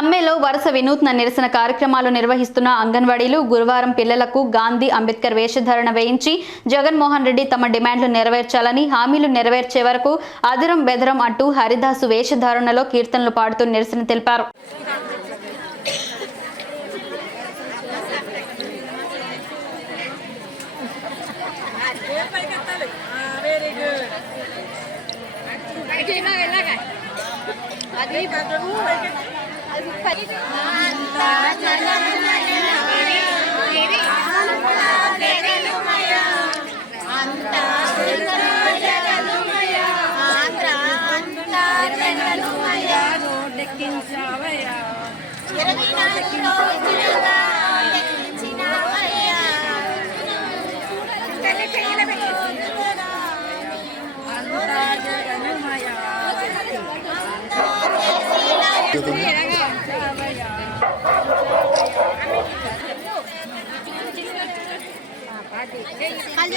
సమ్మెలో వరుస వినూత్న నిరసన కార్యక్రమాలు నిర్వహిస్తున్న అంగన్వాడీలు గురువారం పిల్లలకు గాంధీ అంబేద్కర్ వేషధారణ వేయించి జగన్మోహన్ రెడ్డి తమ డిమాండ్లు నెరవేర్చాలని హామీలు నెరవేర్చే వరకు అదరం బెదరం అంటూ హరిదాసు వేషధారణలో కీర్తనలు పాడుతూ నిరసన తెలిపారు.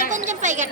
కొంచెం పైగా